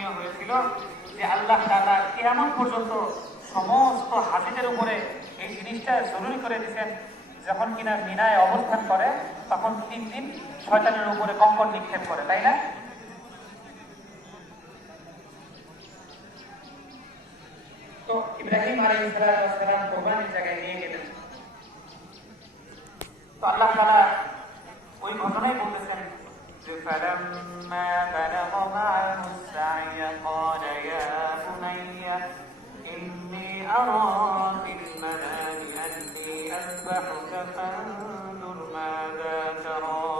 নিয়ম হয়েছিল যে আল্লাহ তালা কেমন পর্যন্ত সমস্ত হাজিদের উপরে এই জিনিসটা জরুরি করে দিয়েছেন। যখন কিনা মিনায় অবস্থান করে, তখন তিন দিন শয়তানের উপরে কঙ্কন নিক্ষেপ করে, তাই না? তো ইব্রাহিম আলী ইসলাম কোরবানির জায়গায় নিয়ে গেলেন। তো আল্লাহ তালা ওই ঘটনাই বলতেছে فلما بلغ معه السعي قال يا بني إني أرى في المنام أني أذبحك فانظر ماذا ترى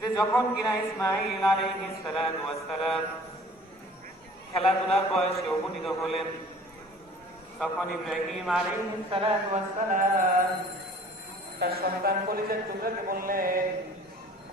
যে যখন কিনা ইসমাইল আলাইহিস সালাতু ওয়াস সালাম খেলাধুলার বয়সে উপনীত হলেন তখন ইব্রাহিম আলাইহিস সালাতু ওয়াস সালাম তার সন্তান কলিজার টুকরাকে বললেন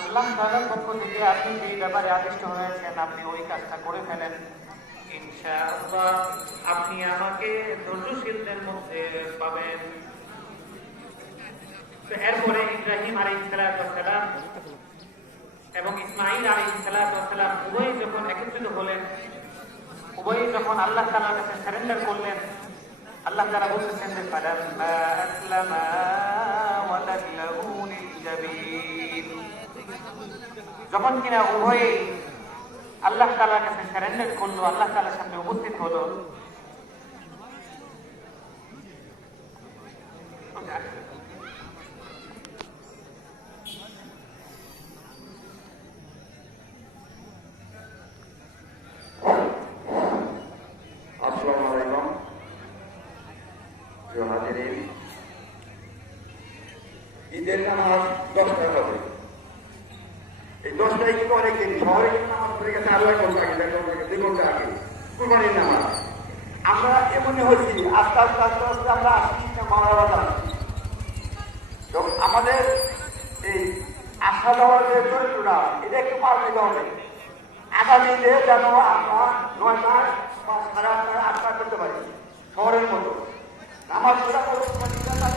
আল্লাহ তাআলার পক্ষ থেকে আপনি যেই ব্যাপারে আদিষ্ট হয়েছেন, আপনি ওই কাজটা করে ফেলেন। ইনশাআল্লাহ, আপনি আমাকে ধৈর্যশীলদের মধ্যে পাবেন। এরপরে ইব্রাহিম আলাইহিস সালাম এবং ইসমাইল আলাইহিস সালাম উভয় যখন একত্রিত হলেন, উভয় যখন আল্লাহ তাআলার কাছে সারেন্ডার করলেন, আল্লাহ তাআলা বলতেছেন যে, ফালাম্মা আসলামা ওয়া তাল্লাহু যখন কিনা উভয়ে আল্লাহ তাআলার কাছে সারেন্ডার করল, আল্লাহ তাআলার সামনে উপস্থিত হলো। ঈদের নামাজ দশটায় হবে এই দশটায় কিন্তু অনেক দিন শহরে কিন্তু নামাজ পড়ে গেছে আরও কুরবানির নামাজ আমরা এমনি হচ্ছি আস্তে আস্তে আস্তে আস্তে আমরা আসছি মারা যাচ্ছি তো আমাদের এই আশা দেওয়ার যে চরিত্রটা এটা একটু পাল্টে হবে আগামীতে যেন আমরা নয় মাস বা সাড়ে আটটা আটটা করতে পারি শহরের মতো নামাজ পড়া করে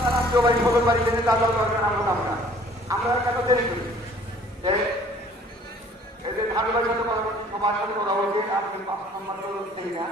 রাষ্ট্রীয় বাড়ি খবর বাড়ি তাদের দরকার আমরা আমরা কেন দেরি করি ধানবাড়ির সাথে কথা সবার সাথে কথা বলছি আপনি সম্মান করতে না